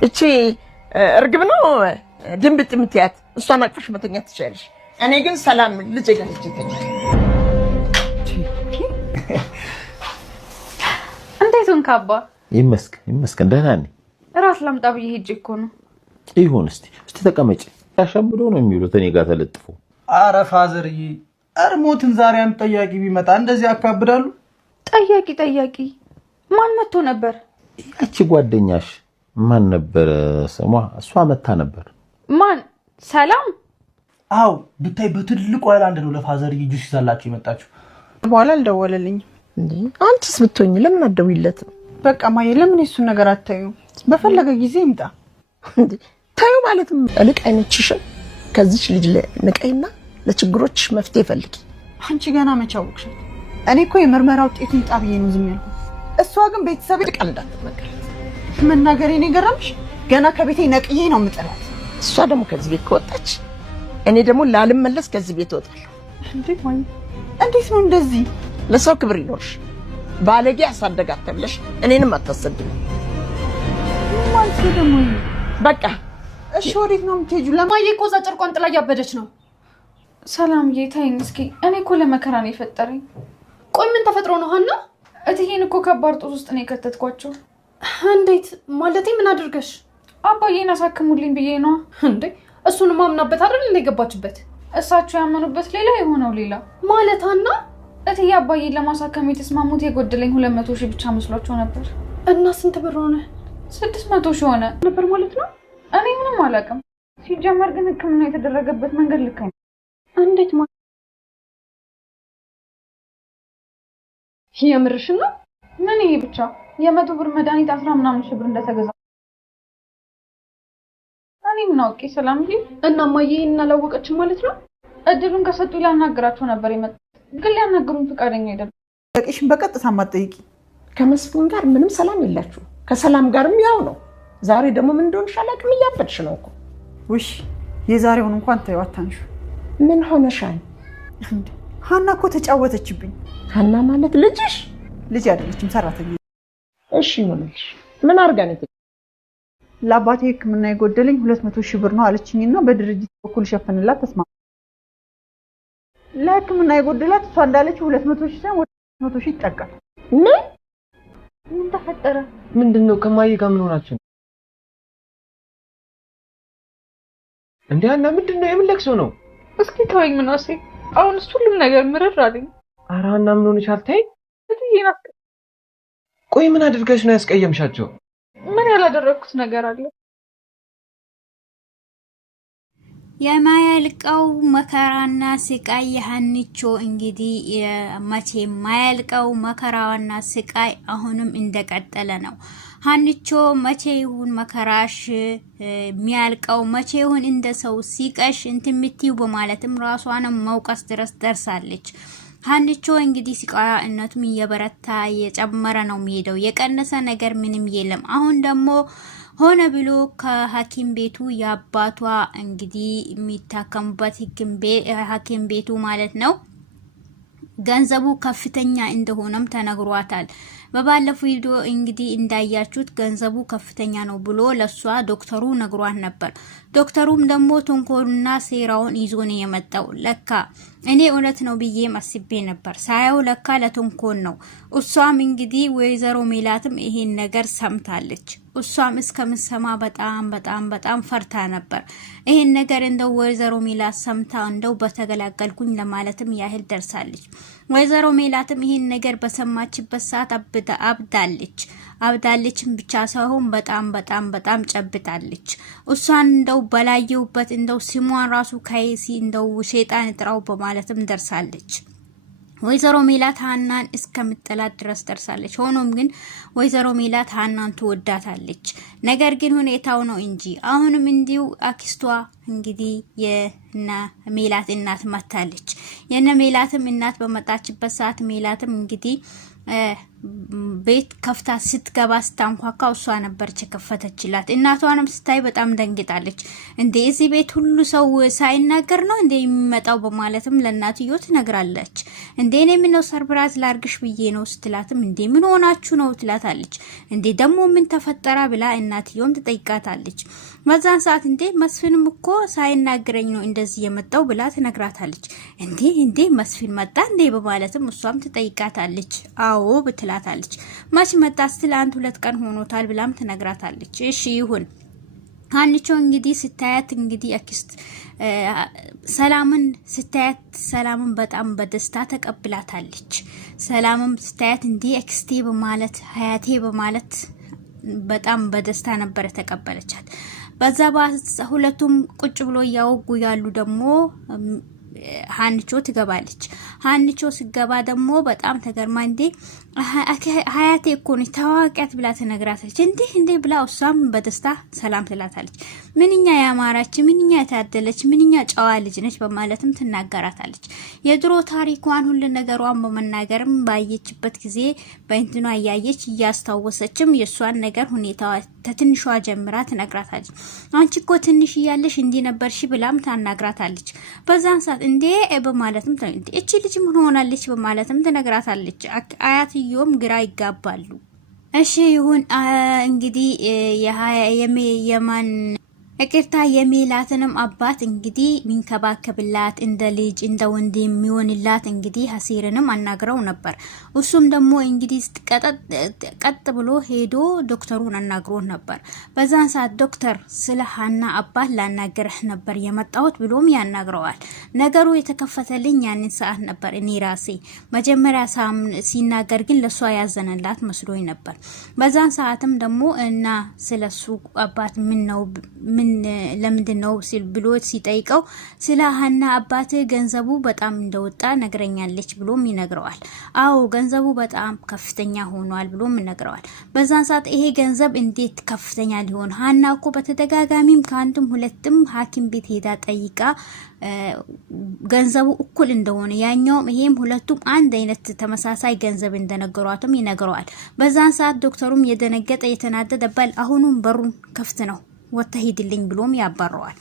እቺ እርግብ ነው ድንብጥ ምትያት እሷን አቅፈሽ መተኛት ትችያለሽ። እኔ ግን ሰላም ልጅ ገለች ተኛል። እንዴት ሆንክ አባ? ይመስገን ደህና ነኝ። እራት ላምጣ ብዬ ሄጄ እኮ ነው። ይሁን እስቲ ተቀመጪ። ያሸምዶ ነው የሚሉት እኔ ጋር ተለጥፎ። አረ ፋዘርዬ እርሞትን ዛሬ አንድ ጠያቂ ቢመጣ እንደዚህ ያካብዳሉ? ጠያቂ ማን መጥቶ ነበር? ያቺ ጓደኛሽ ማን ነበር ስሟ? እሷ መታ ነበር። ማን? ሰላም? አው ብታይ በትልቁ አይላንድ ነው ለፋዘርዬ ጁስ ይዛላችሁ የመጣችሁ። በኋላ አልደወለልኝም እንዴ? አንቺስ ብትሆኚ ለምን አትደውይለትም? በቃ ማየ ለምን እሱን ነገር አታዩ? በፈለገ ጊዜ ይምጣ እንዴ? ታዩ ማለትም እልቅ አይነችሽ ከዚች ልጅ ለነቀይና ለችግሮች መፍትሄ ፈልጊ። አንቺ ገና መቻውክሽ። እኔ እኮ የምርመራ ውጤቱን ይምጣ ብዬ ነው ዝም ያልኩት። እሷ ግን ቤተሰብ ቃል እንዳትመከር መናገሬ ነው ገረምሽ? ገና ከቤቴ ነቅዬ ነው የምጥላት። እሷ ደግሞ ከዚህ ቤት ከወጣች እኔ ደግሞ ላልመለስ ከዚህ ቤት እወጣለሁ። እንዴት ነው እንደዚህ? ለሰው ክብር ይኖርሽ። ባለጌ አሳደጋት ተብለሽ እኔንም አታሰድኝ። ማለት ደግሞ በቃ እሺ፣ ወዴት ነው የምትሄጂው? ለማየ እኮ እዛ ጨርቋን ጥላ እያበደች ነው። ሰላምዬ ተይኝ እስኪ። እኔ እኮ ለመከራ ነው የፈጠረኝ። ቆይ ምን ተፈጥሮ ነው ሀና? እትዬን እኮ ከባድ ጦስ ውስጥ ነው የከተትኳቸው። እንዴት ማለቴ? ምን አድርገሽ? አባዬን አሳክሙልኝ ብዬ ነው እንዴ። እሱን ማምናበት አይደል እንደ ገባችበት። እሳቸው ያመኑበት ሌላ የሆነው ሌላ ማለት ሀና። እትዬ አባዬን ለማሳከም የተስማሙት የጎደለኝ 200 ሺህ ብቻ መስሏቸው ነበር። እና ስንት ብር ሆነ? 600 ሺህ ሆነ ነበር ማለት ነው። እኔ ምንም አላውቅም። ሲጀመር ግን ሕክምና የተደረገበት መንገድ ልክ ነው። እንዴት ማለት? የምርሽ ነው? ምን ይሄ ብቻ የ100 ብር መድኃኒት 10 ምናምን ሺህ ብር እንደተገዛ እኔ ምን አውቄ። ሰላምዬ እና ማዬ እናላወቀችም ማለት ነው። እድሉን ከሰጡ ላናግራቸው ነበር የመጣው፣ ግን ሊያናግሩን ፈቃደኛ አይደለም። በቂሽን በቀጥታ ማጠይቂ። ከመስፍን ጋር ምንም ሰላም የላችሁ፣ ከሰላም ጋርም ያው ነው። ዛሬ ደግሞ ምን እንደሆነሽ አላውቅም። እያበድሽ ነው እኮ። ውይ የዛሬውን እንኳን ተይው አታንሹ። ምን ሆነሻል? ሀና እኮ ተጫወተችብኝ። ሀና ማለት ልጅሽ? ልጅ አይደለችም ሰራተኛ። እሺ ይሁንልሽ። ምን አድርጋ ነው? ለአባቴ ሕክምና የጎደለኝ 200 ሺህ ብር ነው አለችኝና በድርጅት በኩል ሸፈንላት ተስማማ። ለሕክምና የጎደላት እሷ እንዳለችው 200 ሺህ ሳይሆን 200 ሺህ ይጠጋል። ምን ተፈጠረ? ምንድነው? ከማዬ ጋር ምን ሆናችሁ እንዴ? ሀና ምንድነው? የምን ለቅሶ ነው? እስኪ ተወኝ ምናሴ። አሁንስ ሁሉም ነገር ምርር አለኝ። ኧረ ሀና ምን ሆነሻል? ተይ። ቆይ ምን አድርገሽ ነው ያስቀየምሻቸው? ምን ያላደረኩት ነገር አለ? የማያልቀው መከራና ስቃይ የሀንቾ እንግዲህ መቼ ማያልቀው መከራዋና ስቃይ አሁንም እንደቀጠለ ነው። ሀንቾ መቼ ይሁን መከራሽ የሚያልቀው? መቼ ይሁን እንደ ሰው ሲቀሽ እንትምትዩ በማለትም ራሷንም መውቀስ ድረስ ደርሳለች። ሀንቾ እንግዲህ ስቃያ እነቱም እየበረታ እየጨመረ ነው የሚሄደው። የቀነሰ ነገር ምንም የለም። አሁን ደግሞ ሆነ ብሎ ከሐኪም ቤቱ የአባቷ እንግዲህ የሚታከሙበት ሐኪም ቤቱ ማለት ነው ገንዘቡ ከፍተኛ እንደሆነም ተነግሯታል። በባለፈው ቪዲዮ እንግዲህ እንዳያችሁት ገንዘቡ ከፍተኛ ነው ብሎ ለሷ ዶክተሩ ነግሯት ነበር። ዶክተሩም ደግሞ ተንኮልና ሴራውን ይዞ ነው የመጣው። ለካ እኔ እውነት ነው ብዬ አስቤ ነበር፣ ሳያው ለካ ለተንኮል ነው። እሷም እንግዲህ ወይዘሮ ሜላትም ይሄን ነገር ሰምታለች። እሷም እስከምትሰማ በጣም ፈርታ ነበር። ይሄን ነገር እንደው ወይዘሮ ሜላት ሰምታ እንደው በተገላገልኩኝ ለማለትም ያህል ደርሳለች። ወይዘሮ ሜላትም ይሄን ነገር በሰማችበት ሰዓት አብዳለችም ብቻ ሳይሆን በጣም ጨብጣለች። እሷን እንደው በላየውበት እንደው ስሟን ራሱ ካይሲ እንደው ሸይጣን ጥራው በማለትም ደርሳለች። ወይዘሮ ሜላት ሀናን እስከምትጠላት ድረስ ደርሳለች። ሆኖም ግን ወይዘሮ ሜላት ሀናን ትወዳታለች። ነገር ግን ሁኔታው ነው እንጂ አሁንም እንዲው አክስቷ እንግዲህ የነ ሜላት እናት መታለች። የነ ሜላትም እናት በመጣችበት ሰዓት ሜላትም እንግዲህ ቤት ከፍታ ስትገባ ስታንኳኳ እሷ ነበረች የከፈተችላት። እናቷንም ስታይ በጣም ደንግጣለች። እንዴ እዚህ ቤት ሁሉ ሰው ሳይናገር ነው እንዴ የሚመጣው በማለትም ለእናትዮ ትነግራለች። እንዴ እኔ ምነው ሰርፕራይዝ ላርግሽ ብዬ ነው ስትላትም እንዴ ምን ሆናችሁ ነው ትላታለች። እንዴ ደግሞ ምን ተፈጠራ ብላ እናትዮም ትጠይቃታለች። በዛን ሰዓት እንዴ መስፍንም እኮ ሳይናገረኝ ነው እንደዚህ የመጣው ብላ ትነግራታለች። እንዴ መስፍን መጣ እንዴ በማለትም እሷም ትጠይቃታለች። አዎ ብትላታለች። ማች መጣ ስትል 1-2 ቀን ሆኖታል ብላም ትነግራታለች። እሺ ይሁን። ሀኒቾ እንግዲህ ስታያት እንግዲህ አክስት ሰላምን ስታያት ሰላምን በጣም በደስታ ተቀብላታለች። ሰላምም ስታያት እንዲህ አክስቴ በማለት ሀያቴ በማለት በጣም በደስታ ነበር ተቀበለቻት። በዛ ሁለቱም ቁጭ ብሎ ያወጉ ያሉ ደግሞ ሀኒቾ ትገባለች። ሀኒቾ ስገባ ደግሞ በጣም ተገርማ እንዴ ሀያቴ እኮ ነች ታዋቂያት ብላ ትነግራታለች። እንዴ ብላ እሷም በደስታ ሰላም ትላታለች። ምንኛ ያማራች፣ ምንኛ የታደለች፣ ምንኛ ጨዋ ልጅ ነች በማለትም ትናገራታለች። የድሮ ታሪኳን ሁሉ ነገሯን በመናገርም ባየችበት ጊዜ በእንትኗ እያየች እያስታወሰችም የእሷን ነገር ሁኔታ ተትንሿ ጀምራ ትነግራታለች። አንቺ እኮ ትንሽ እያለሽ እንዲህ ነበርሽ ብላም ታናግራታለች። በዛን ሰዓት እንዴ በማለትም እቺ ልጅ ምን ሆናለች በማለትም ትነግራታለች። አያትዮም ግራ ይጋባሉ። እሺ ይሁን እንግዲህ የማን ይቅርታ የሜላትንም አባት እንግዲህ ሚንከባከብላት እንደ ልጅ እንደ ወንድ የሚሆንላት እንግዲህ ሀሲርንም አናግረው ነበር። እሱም ደግሞ እንግዲህ ቀጥ ብሎ ሄዶ ዶክተሩን አናግሮ ነበር። በዛን ሰዓት ዶክተር ስለ ሀና አባት ላናገርህ ነበር የመጣሁት ብሎም ያናግረዋል። ነገሩ የተከፈተልኝ ያንን ሰዓት ነበር። እኔ ራሴ መጀመሪያ ሲናገር ግን ለሷ ያዘነላት መስሎኝ ነበር። በዛን ሰዓትም ደግሞ እና ስለሱ አባት ምን ለምንድን ነው ሲል ብሎ ሲጠይቀው ስለ ሀና አባት ገንዘቡ በጣም እንደወጣ ነግረኛለች ብሎም ይነግረዋል። አዎ ገንዘቡ በጣም ከፍተኛ ሆኗል ብሎም ይነግረዋል። በዛን ሰዓት ይሄ ገንዘብ እንዴት ከፍተኛ ሊሆን ሀና እኮ በተደጋጋሚም ከአንድም ሁለትም ሐኪም ቤት ሄዳ ጠይቃ ገንዘቡ እኩል እንደሆነ ያኛውም ይሄም ሁለቱም አንድ አይነት ተመሳሳይ ገንዘብ እንደነገሯትም ይነግረዋል። በዛን ሰዓት ዶክተሩም የደነገጠ የተናደደ በል አሁንም በሩን ከፍት ነው ወጣ ሄድልኝ ብሎም ያባረዋል።